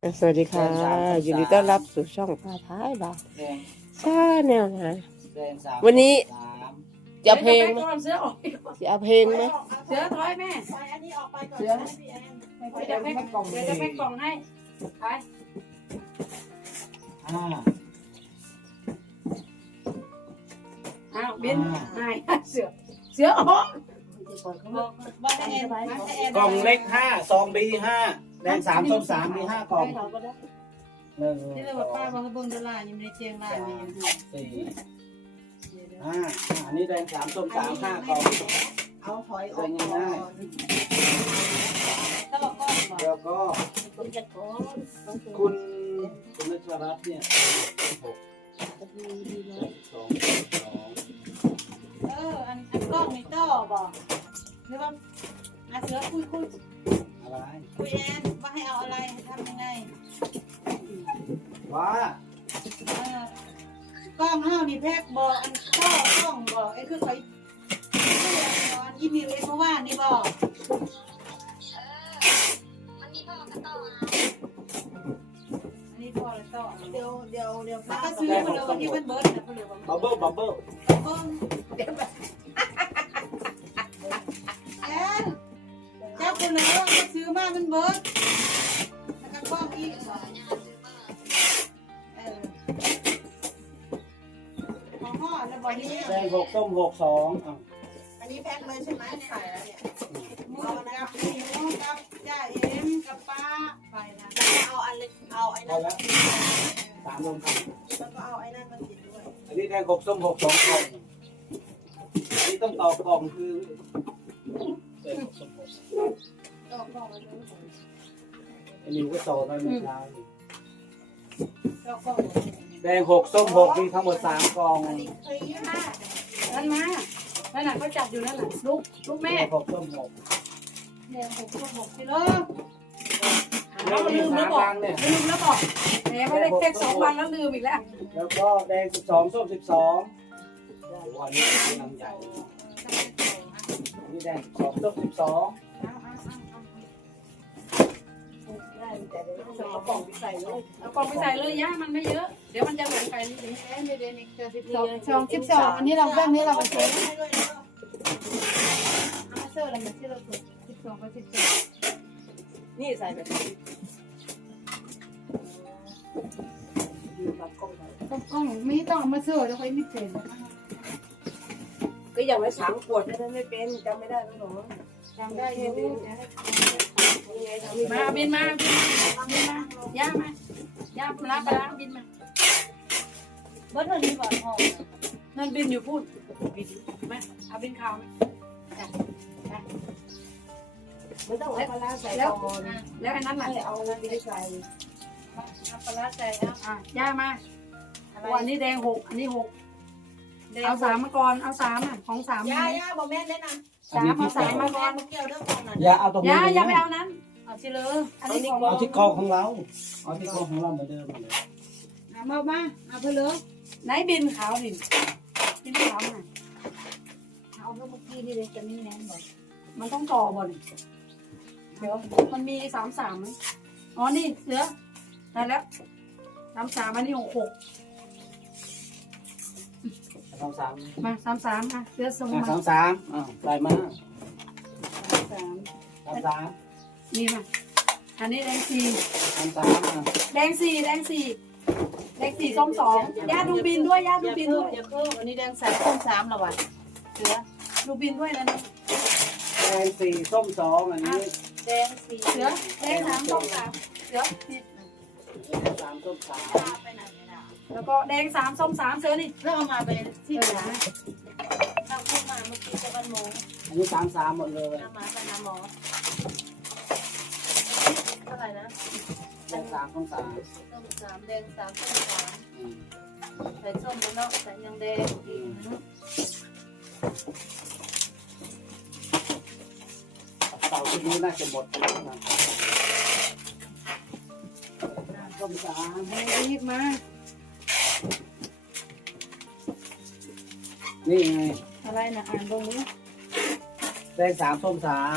สวัสดีค่ะแดงสามสามยินดีต้อนรับสู่ช่องพาท้ายบ่าวแดงชาแนลนะแดงสามวันนี้สามจะเอาเพลงไหมดี๋ยวจะไปก่อนเสือออกไปก่อนจะเอาเพลงไหมเสือถอยแม่ไปอันนี้ออกไปก่อนเสือใช่ไหมพี่แอนเดี๋ยวจะแพ็คเดี๋ยวจะแพ็คกล่องให้ไปห้าอ้าวบินนายเสือเสือออกบอกบอกให้แอนให้แอนกล่องเล็กห้าซองบีห้า แดงสามส้มสามมีห้ากล่องหนึ่งที่เราบอกป้าบอกให้เบิ่งดอลลาร์ยังไม่ได้เจียงลายมีอยู่สี่ห้าอันนี้แดงสามส้มสามห้ากล่องเอาถอยอเป็อกนยังไงต้องบอกก้อนบอกแล้วก็คุณคุณนัชรัตน์เนี่ยหกสองสองเอออันอันกล้องนี่ต่อบอกหรือว่าอาเสือคุยคุย อะไรคุยแอนว่าให้เอาอะไรทำยังไงว่าเออกล้องเฮานี่แพ็กบอกอันต่อกล้องบอกไอ้คือเขาอันอีเมลเอ็นเมื่อวานนี่บอกอันนี้พอแล้วต่อเดี๋ยวเดี๋ยวเดี๋ยวแล้วก็ซื้อมาเลยวันที่มันเบิร์ดนะเขาเรียกว่าบับเบิ้ลบับเบิ้ล เบิ้ง เดี๋ยวแบบ มามันเบิร์ดแล้วก็กล้องอีกเออของห่อแล้วบอกนี้แดงหกส้มหกสองอะอันนี้แพ็คเลยใช่ไหมใส่แล้วเนี่ยมือกับหมูกับจ่าเอ็มกับป้าไปนะเอาอันเล็กเอาไอ้พอนั่นแล้วสามลงกันแล้วก็เอาไอ้นั่นมาติดด้วยอันนี้แดงหกส้มหกสองกล่องอันนี้ต้องต่อกล่องคือแดงหกส้ม หกก็กล้องมาด้วยอันนี้ก็ต่อไปเมื่อเช้าก็กล้องแดงหกส้มหกมีทั้งหมดสามกล่องอันนี้ครีมมากนั่นมานั่นน่ะเขาจัดอยู่นั่นน่ะลูกลูกแม่แดงหกส้มหกแดงหกตัวหกกิโลเอาลืมแล้วบอกลืมแล้วบอกแหมไม่ได้เช็คสองวันแล้วลืมอีกแล้วแล้วก็แดงสิบสองส้มสิบสองวันนี้เป็นลำใหญ่อันนี้แดงสิบสองส้มสิบสอง เอากล่องไปใส่เลยเลยย่ามันไม่เยอะ เดี๋ยวมันจะหลงไปนิดนึงสองสิบสองอันนี้เราแบบนี้เราไปเซ็นให้ด้วยนะเอาเสื้ออะไรมาที่เราถูกสิบสองกับสิบสองนี่ใส่แบบนี้องกล้องไม่ต้องเอามาเสื้อแล้วค่อยไม่เซ็นก็อย่างไว้สามขวดนั่นไม่เป็นจำไม่ได้แล้วหนูจำได้อยู่ มาบินมาบินมาบินมาย่ามาย่าปลาปลาบินมาเบิร์ดเท่านี้ก่อนห้องนั่นบินอยู่พูดบินไหมเอาบินขาวไหมไม่ต้องเอาปลาร้าใส่แล้วก่อนแล้วไอ้นั้นล่ะเอาเงินไปใส่เอาปลาร้าใส่แล้วอะย่ามาอะไรวันนี้แดงหกอันนี้หก เอาสามมาก่อน เอาสามอะ ของสามย่าย่าบอกแม่เล่นนะสามเอาสามมาแม่ก่อนมาเกี่ยวเรื่องของนั้นอย่าเอาตรงนี้ย่าอย่าไปนะเอานั้นเอาสิเลยอันนี้ของเอาที่กองของเราเอาที่กองของเราเหมือนเดิมเลยเอามามาเอาไปเลยไหนบินขาวบินบินขาวน่ะเอาเมื่อกี้นี่เลยจะนี่แน่นบอกมันต้องต่อบนเดี๋ยวมันมีสามสามไหมอ๋อนี่เสือได้แล้วสามสามอันนี้หกหก สามสามมาสามสามอะเสือส่งอะมาสามสามอ่าใส่มาสามสามสามนี่มาอันนี้แดงสี่สามสามอะแดงสี่แดงสี่แดงสี่ส้มสองย่าดูบินด้วยย่าดูอย่าบินเพิ่ด้มวยอย่าเพิ่มอันนี้แดงสามส้มสามละวันเสือดูบินด้วยนะเนี่ยแดงสี่ส้มสองอันนี้แดงสี่เสือแดงสามส้มสามเสือนี่สามส้มสามไปไหนไม่ได้ แล้วก็แดงสามส้มสามเสือนี่แล้วเอามาไปที่เออไหนทำขึ้นมาเมื่อกี้จะบันโมงอันนี้สามสามหมดเลยน้ำมาไปน้ำหมอเท่าไหร่นะแดงสามส้มสามส้มสามแดงสามส้มสามอืมใส่ส้มแล้วเนาะใส่ยังแดงอีกนะเต่าชุดนี้น่าจะหมดแล้วนะส้มสามแดงรีบมา นี่ไงอะไรนะอ่านตรงนี้แดงสามส้มสาม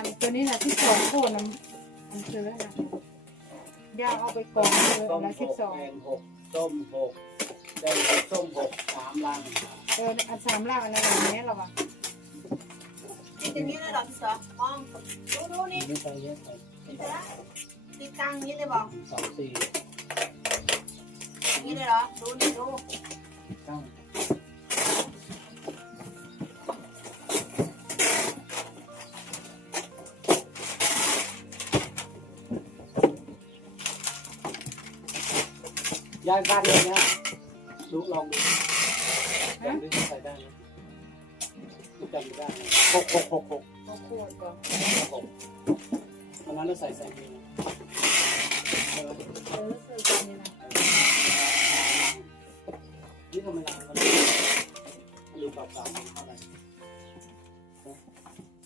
นตัวนี้นะตัวนี้นะที่สองโคนน้ำอันคือแล้วนะย่าเอาไปกองเลยส้มละหสิบกสองแดงหกส้มหกแดงหกส้มหกสามลังเอออันสามล่างอันนั้นอันนี้หรอวะติดอย่างนี้เลยเหรอพี่สองมองดูดูนี่นี่ไปเยอะไปติดแล้วติดกลางนี้เลยบอกสองสี่อย่างนี้เลยเหรอดูนี่ดูเก้าย้บ้านเลยนะดูลองดูลองดูใส่ได้ไหมดูจำไม่ได้หกหกหกหกโอ้โหก่อนหกวันนั้นเราใส่ใส่ดีนะใช่ไหมเออเออตัวนี้นะนี่ทำไมล่ะมันดูเปล่าๆมันเท่าไหร่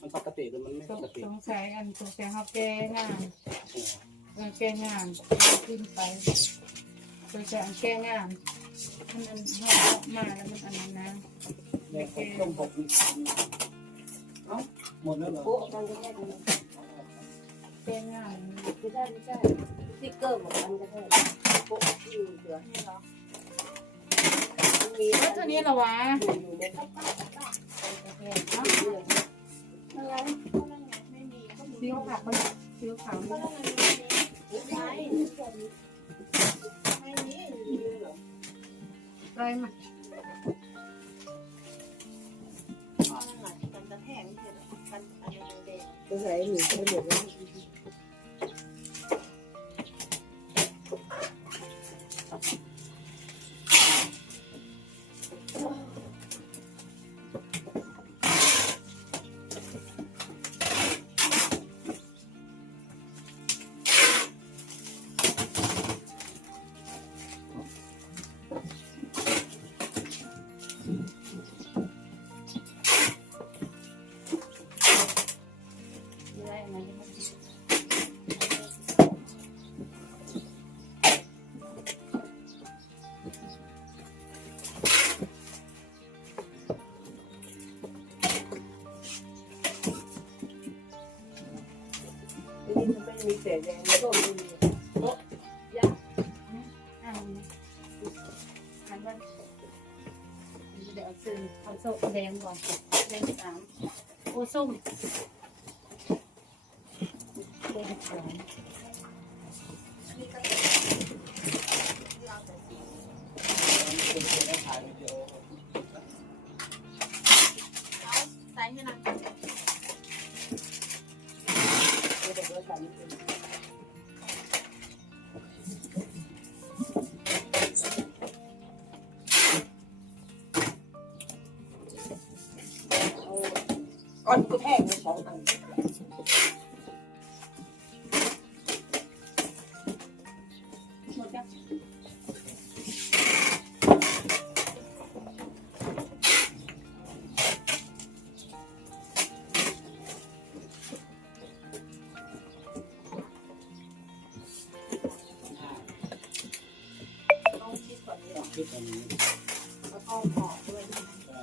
มันปกติหรือมันไม่ปกติสงสัยอันสงสัยเขาแก้งานเออแก้งานขึ้นไป สงสัยอันแก้งานมันอันเขาออกมาแล้วมันอันนั้นนะแดงหกส้มหกมีสามเอ้าหมดแล้วเหรอโป๊ะกันจะแค่นี้แก้งานไม่ใช่ไม่ใช่สติ๊กเกอร์ของมันจะแค่โป๊ะที่อยู่เสือนี่เหรอมันมีแล้วตัวนี้เหรอวะอยู่อยู่ในกระเป๋าอะไรไม่มีก็มีซิ้วผักมันซิ้วขาว ได้ไหมก็นั่นแหละกันกระแทกไม่ใช่เหรอกันอะไรแดงจะใส่หนูไปหมดแล้ว ทีนี้มันไม่มีแต่แดงส้มไม่มีอ่านอ่านว่าเดี๋ยวซื้อเอาส้มแดงก่อนแดงสามโอ้ส้มแดงสามนี่ก็เป็นที่เอาแต่สีเป็นคนได้ถ่ายวิดี ไม่ได้ว่าใส่ไม่เป็นก้อนกุ้งแห้งสองอัน ตอนนี้แล้วก็ห่อด้วยนะใช่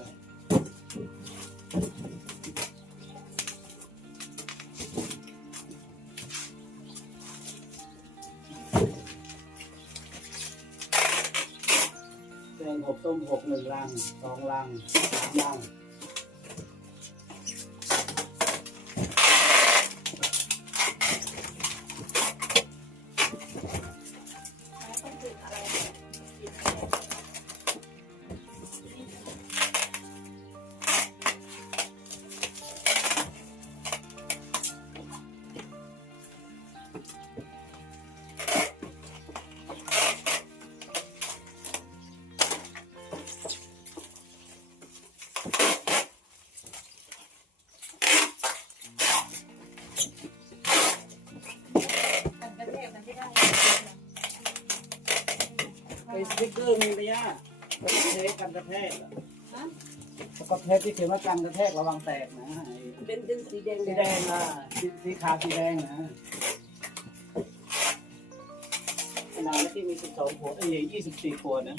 แดงหกต้มหกหนึ่งลังสองลังสามลัง กันกระแทกอะฮะสกอตเทปที่เขียนว่ากันกระแทกระวังแตกนะไอ้เป็นเป็นสีแดงสีแดงอะสีสีขาวสีแดงนะขนาดที่มี12ขวดไอ้ยี่24ขวดนะ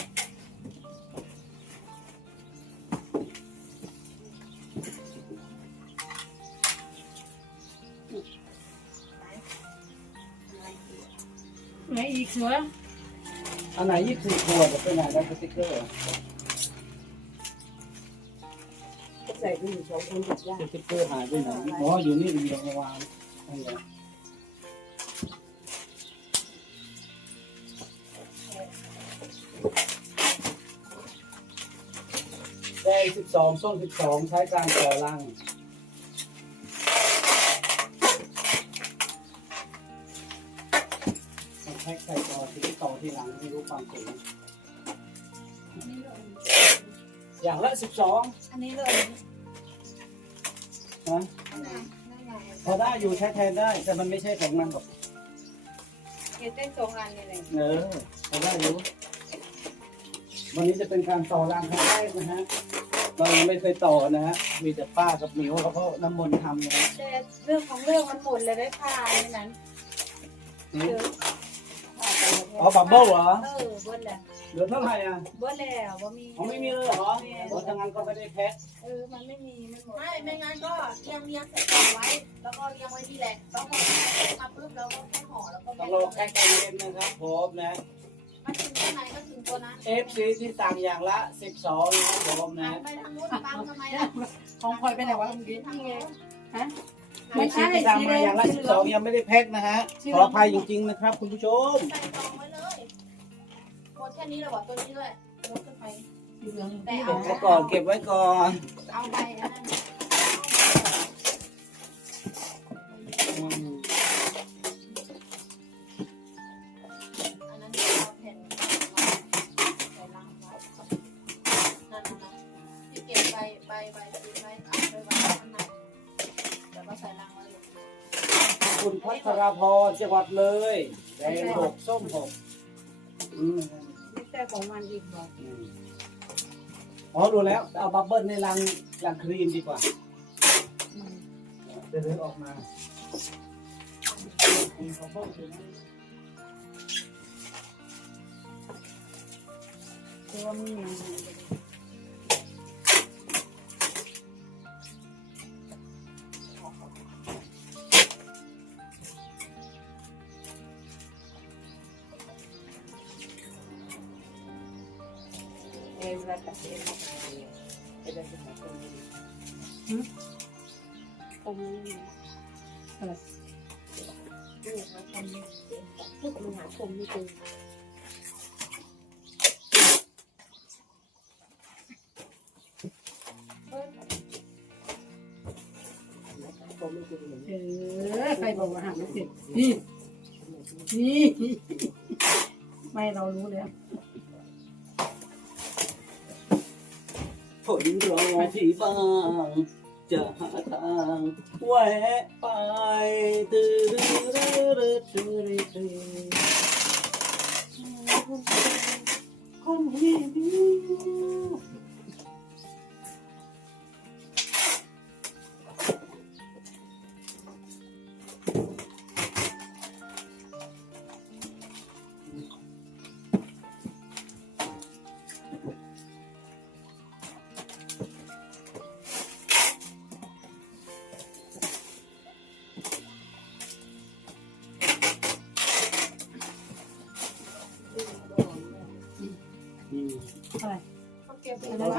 ไหนอีกเสืออันไหน24ขวดจะเป็นไหนได้สติ๊กเกอร์ ส่กันอยู่สองคนหยุดยากสติ๊กเกอร์หายไปไหนอ๋ออยู่นี่มีรางวัลนี่ไงแดง12ส้ม12ใช้การต่อรังแพ็คใส่ต่อที่ต่อที่หลังไม่รู้ความสูงอันนี้เลยอย่างละสิบสองอันนี้เลย พอได้อยู่ใช้แทนได้ แต่มันไม่ใช่ของมันหรอกเก็บได้สองอันนี่เลยเออพอได้อยู่ วันนี้จะเป็นการต่อรางครั้งแรกนะฮะเรายังไม่เคยต่อนะฮะมีแต่ป้ากับหมิวกับพ่อน้ำมนต์ทำนะฮะแต่เรื่องของเรื่องมันหมดเลยได้ค่าอันนั้นอืเจมออ๋อบับเบิ้ลเหรอ เออเบิ้ลแหละ เหลือเท่าไหร่อะเบิ้ลแล้วว่ามีอ๋อไม่มีเลยเหรอโอ้ทางนั้นก็ไม่ได้แพ็คเออมันไม่มีมันหมดไม่ไม่งั้นก็เรียงเรียงใส่กล่องไว้ แล้วก็เรียงไว้ที่แหละแล้วพอทำปุ๊บเราก็แค่ห่อแล้วก็ต้องแบ่งรอแพ็คกันเย็นนะครับผมนะมันถึงตัวไหนก็ถึงตัวนั้น FC ที่สั่งอย่างละ12นะครับผมนะไปทางนู้นฟังทำไมล่ะของคอยไปไหนวะเมื่อกี้ทางนู้นไม่ใช่ที่สั่งมาอย่างละ12ยังไม่ได้แพ็คนะฮะขออภัยจริงๆนะครับคุณผู้ชมใส่กล่องไว้เลยหม ดแค่นี้เลยบอกตัวนี้ด้วยลดขึ้นไปสีเหลืองแต่เก็เอาบไว้ก่อนเก็บไว้ก่อนเอาใบอันนั้นอืมอันนั้นเอาแผ่นใส่ลังไว้นั่นนะที่เก็บใบใบใบสีไว้เอาไปไว้ข้างในแล้วก็ใส่ลังไว้เลยคุณพัชราพรจังหวัดเลยแดงหกส้มหกอืมไม่ใช่ ของมันอีกหรอกอ๋อรู้แล้ว เอาบับเบิ้ลในรังรังครีมดีกว่าจะเลือออกมาตัวมีอยู่นะแต่ ว่าไม่มีเอ็มแล้วแต่เอ็มมาทำเนี่ยเอ็มจะหาคนดีคงไม่มีอะไรนี่หาคนดีพูดมันหาคนไม่เจอคนไม่เจอเออใครบอกว่าหาไม่เสร็จนี่นี่ไม่เรารู้แล้ว ทนรอที่บ้าง จะหาทางแวะไปตื้อตื้อตื้อตื้อตื้อคนที่ดี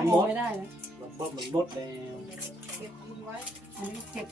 เขาเก็บอันไว้นั้นไว้มองไม่ได้นะบับเบิ้ลมันลดแล้วเก็บมันไว้อันนี้เก็บ